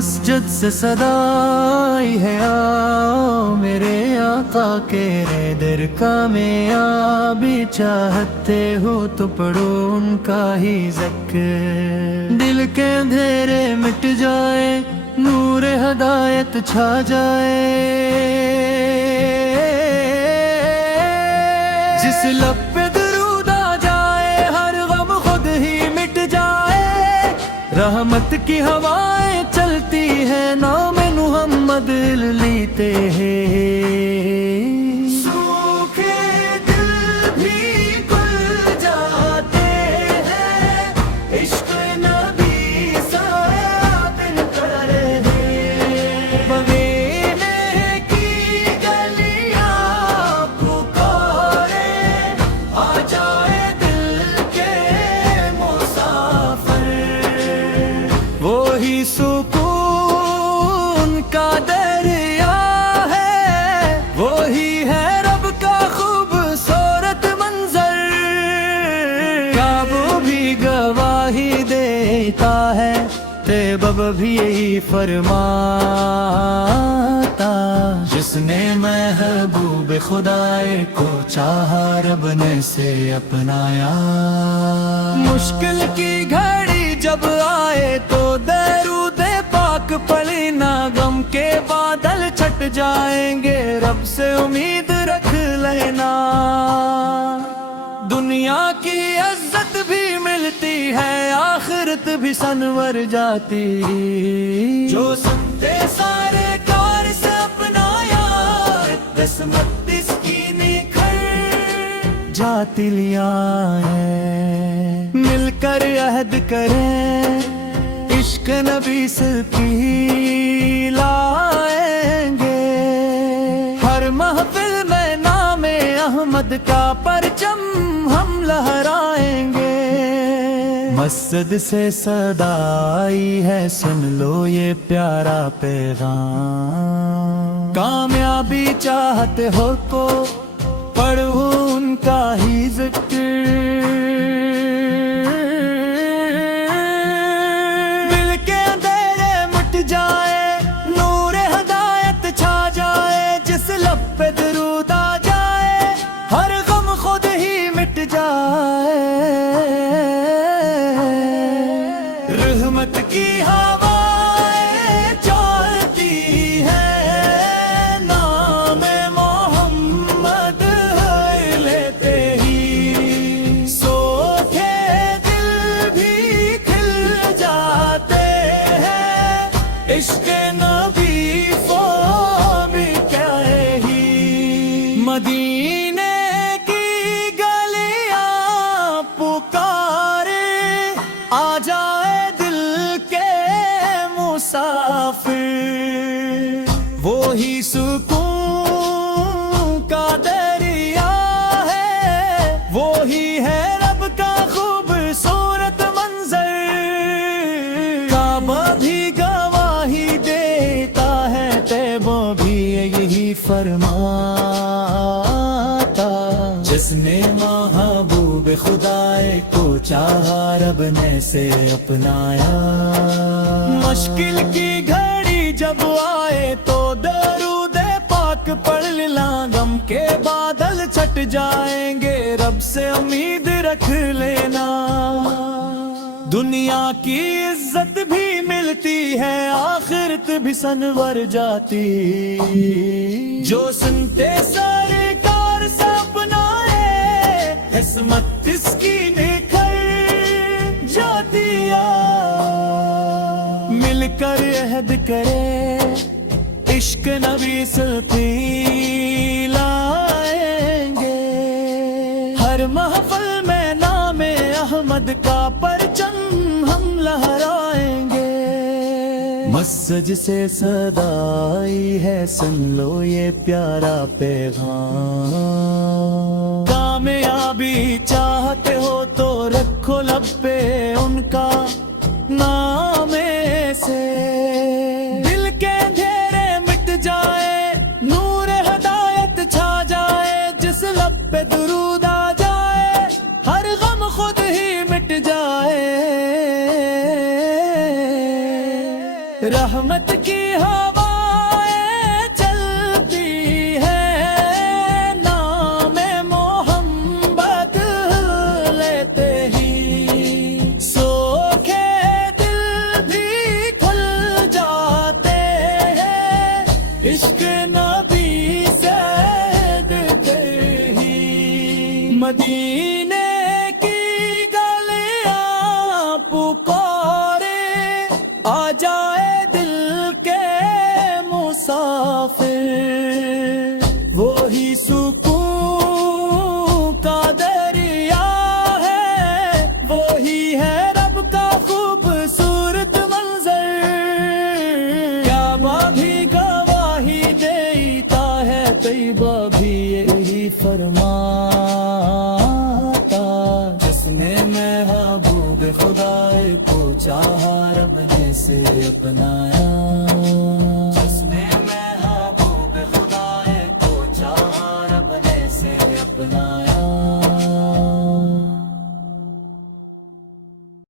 مسجد سے صدائی ہے آؤ میرے آقا کے در کامیابی چاہتے ہو تو پڑھو ان کا ہی ذکر، دل کے اندھیرے مٹ جائے نور ہدایت چھا جائے، جس لب پہ درود آ جائے ہر غم خود ہی مٹ جائے، رحمت کی ہوائیں چلتی ہے نام محمد لیتے ہیں، سوکھے دل بھی کھل جاتے ہیں، عشق نبی ساتھ کرے ہیں، مدینے کی گلیاں پکارے آ جائے دل کے مسافر، وہی سکون کا دریا ہے، وہی ہے رب کا خوبصورت منظر، کعبہ بھی گواہی دیتا ہے، طیبہ بھی یہی فرماتا، جس نے محبوب خدائے کو چاہا رب نے سے اپنایا، مشکل کی گھڑی جب آئے تو درود پاک پڑھنا، غم کے بادل چھٹ جائیں گے رب سے امید رکھ لینا، دنیا کی عزت بھی ملتی ہے آخرت بھی سنور جاتی، جو سنتے سارے کار سے اپنایا قسمت اس کی نکھر جاتی لیا ہے، مل کر عہد کریں عشق نبی سے پی لائیں گے، ہر محفل میں نام احمد کا پرچم ہم لہرائیں گے، مسجد سے صدا آئی ہے سن لو یہ پیارا پیغام، کامیابی چاہتے ہو تو پڑھو ان کا ہی ذکر، دل کے اندھیرے مٹ جائے نور ہدایت چھا جائے، جس لب پہ درود آ جائے ہر غم خود ہی مٹ جائے، رحمت کی ہوائیں چلتی ہے نام محمد لیتے ہی، سوکھے دل بھی کھل جاتے ہیں، عشق نبی بھی کیا ہی، مدینے کی گلیاں پکارے آ جائے دل کے مسافر، وہی سکون کا دریا ہے، وہی ہے رب کا خوبصورت منظر، کعبہ بھی گواہی دیتا ہے، طیبہ بھی یہی فرماتا، جس نے محبوب خدائے کو چاہا رب نے سے اپنایا، مشکل کی گھڑی جب آئے تو درود پاک پڑھ لینا، غم کے بادل چھٹ جائیں گے رب سے امید رکھ لینا، دنیا کی عزت بھی ملتی ہے آخرت بھی سنور جاتی، جو سنتے سرکار سے اپنائے قسمت اس کی نکھر جاتی، مل کر عہد کرے عشق نبی سے پی لائیں گے، ہر محفل میں نام احمد کا پرچم ہم لہرائیں گے، مسجد سے صدا آئی ہے سن لو یہ پیارا پیغام، کامیابی چاہتے ہو تو رکھو لب پہ ان کا نام سے، دل کے اندھیرے مٹ جائے نور ہدایت چھا جائے، جس لب پہ درود آ جائے ہر غم خود ہی مٹ جائے، رحمت مدینے کی گلیاں پکارے آ جائے دل کے مسافر وہی سکون کا دریا ہے وہی ہے رب کا خوبصورت منظر کعبہ بھی گواہی دیتا ہے طیبہ بھی یہی فرماتا جس نے محبوب خدا کو چاہا رب نے سے اپنایا جس نے محبوب خدا کو چاہا رب نے سے اپنایا